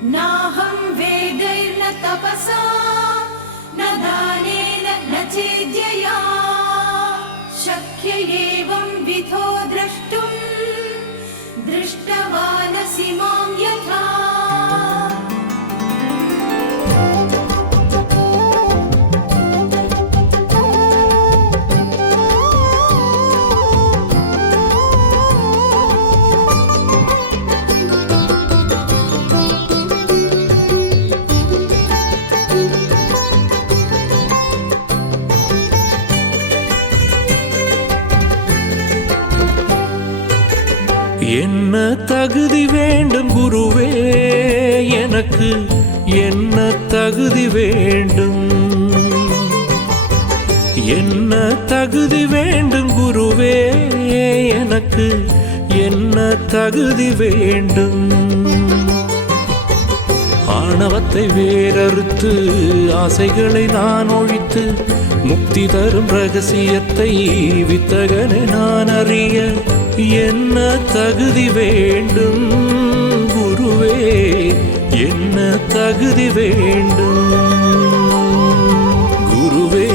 नाहं वेदैर्न तपसा न दानेन न चेद्यया शक्य एवं विधो द्रष्टुं दृष्टवानसि मां यथा। என்ன தகுதி வேண்டும் குருவே எனக்கு, என்ன தகுதி வேண்டும், என்ன தகுதி வேண்டும் குருவே எனக்கு, என்ன தகுதி வேண்டும். ஆணவத்தை வேறறுத்து ஆசைகளை நான் ஒழித்து முக்தி தரும் ரகசியத்தை வித்தகனை நான் அறிய என்ன தகுதி வேண்டும் குருவே, என்ன தகுதி வேண்டும். குருவே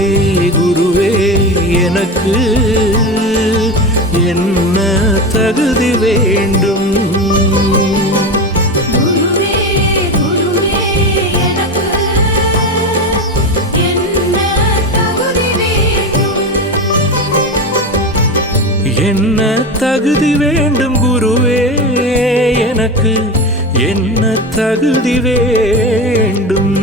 குருவே எனக்கு என்ன தகுதி வேண்டும். என்ன தகுதி வேண்டும் குருவே எனக்கு, என்ன தகுதி வேண்டும்.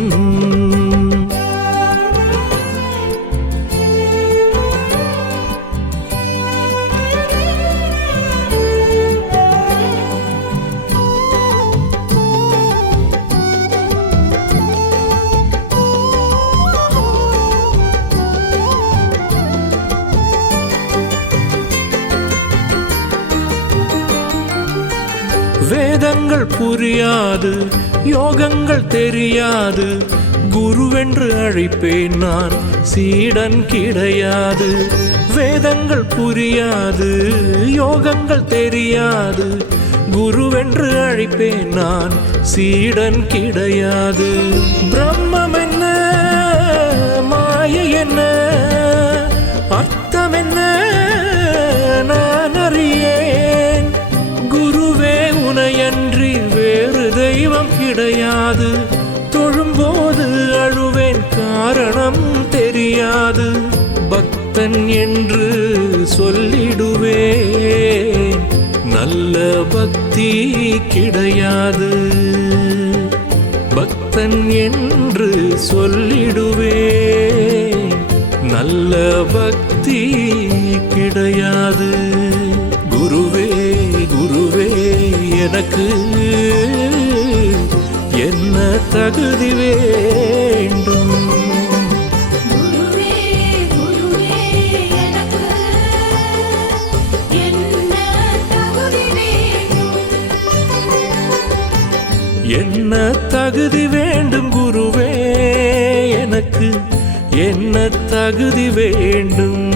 வேதங்கள் புரியாது, யோகங்கள் தெரியாது, குருவென்று அழைப்பேன் நான், சீடன் கிடையாது. வேதங்கள் புரியாது, யோகங்கள் தெரியாது, குருவென்று அழைப்பேன் நான், சீடன் கிடையாது. பிரம்மம் என்ன, மாயை என்ன, அர்த்தம் என்ன நான் அறியேன். குருவே உனையன்றி வேறு தெய்வம் கிடையாது. தொழும்போது அழுவேன், காரணம் தெரியாது. பக்தன் என்று சொல்லிடுவேன், நல்ல பக்தி கிடையாது. பக்தன் என்று சொல்லிடுவேன், நல்ல பக்தி கிடையாது. குருவே குருவே எனக்கு என்ன தகுதி வேண்டும். குருவே குருவே எனக்கு என்ன தகுதி வேண்டும். என்ன தகுதி வேண்டும் குருவே எனக்கு, என்ன தகுதி வேண்டும்.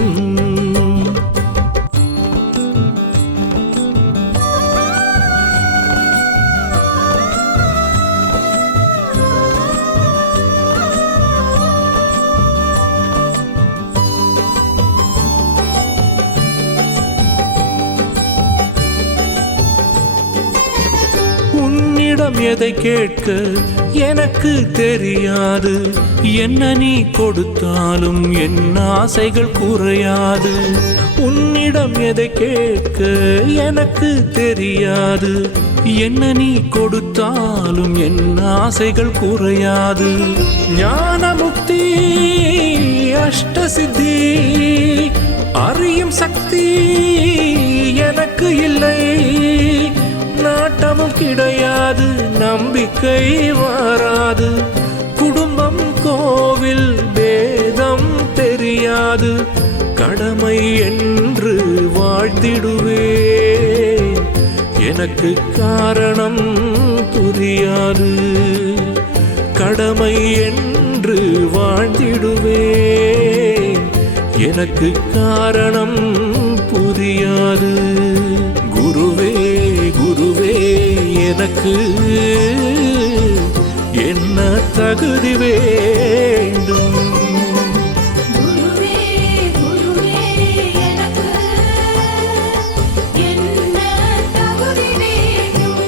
உன்னிடம் எதை கேட்க எனக்கு தெரியாது. என்ன நீ கொடுத்தாலும் என் ஆசைகள் குறையாது. உன்னிடம் எதை கேட்க எனக்கு தெரியாது. என்ன நீ கொடுத்தாலும் என் ஆசைகள் குறையாது. ஞான முக்தி அஷ்டசித்தி அறியும் சக்தி எனக்கு இல்லை. நாட்டமும் கிடையாது, நம்பிக்கை வராது. குடும்பம் கோவில் பேதம் தெரியாது. கடமை என்று வாழ்த்திடுவேன், எனக்கு காரணம் புரியாது. கடமை என்று வாழ்த்திடுவேன், எனக்கு காரணம் புரியாது. குருவே குருவே எனக்கு தகுதி வேண்டும்? குருவே குருவே எனக்கு என்ன தகுதி வேண்டும்?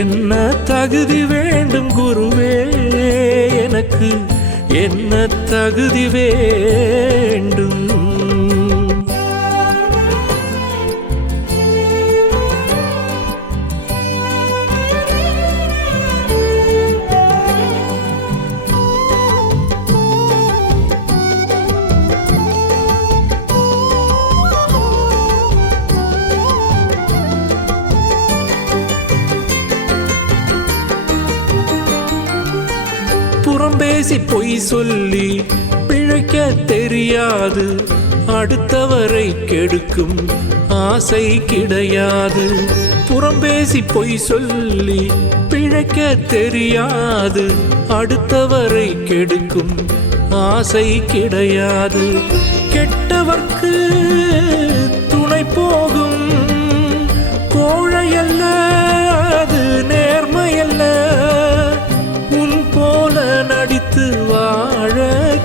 என்ன தகுதி வேண்டும் குருவே? எனக்கு என்ன தகுதி வேண்டும்? புறம்பேசி பொய் சொல்லி பிழைக்க தெரியாது, அடுத்தவரை கெடுக்கும் ஆசை கிடையாது. புறம்பேசி பொய் சொல்லி பிழைக்க தெரியாது, அடுத்தவரை கெடுக்கும் ஆசை கிடையாது. கெட்டவர்க்கு துணை போகும் கோழையல்ல, அது நேர்மையல்ல. உன் போல நடித்து வாழ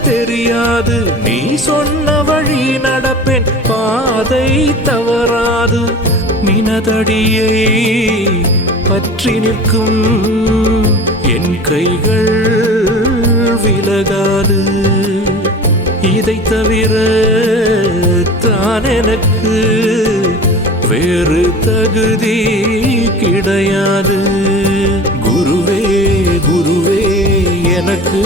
தெரியாது, நீ சொன்ன வழி நடப்பேன், பாதை தவறாது. நினதடியை பற்றி நிற்கும் என் கைகள் விலகாது. இதை தவிர தான் எனக்கு வேறு தகுதி கிடையாது. குருவே குருவே எனக்கு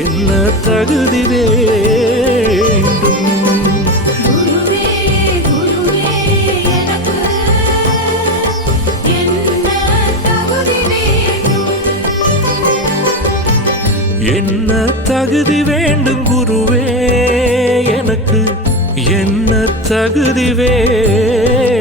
என்ன தகுதி வேண்டும்? குருவே குருவே எனக்கு என்ன தகுதி வேண்டும்? என்ன தகுதி வேண்டும் குருவே? எனக்கு என்ன தகுதி வேண்டும்?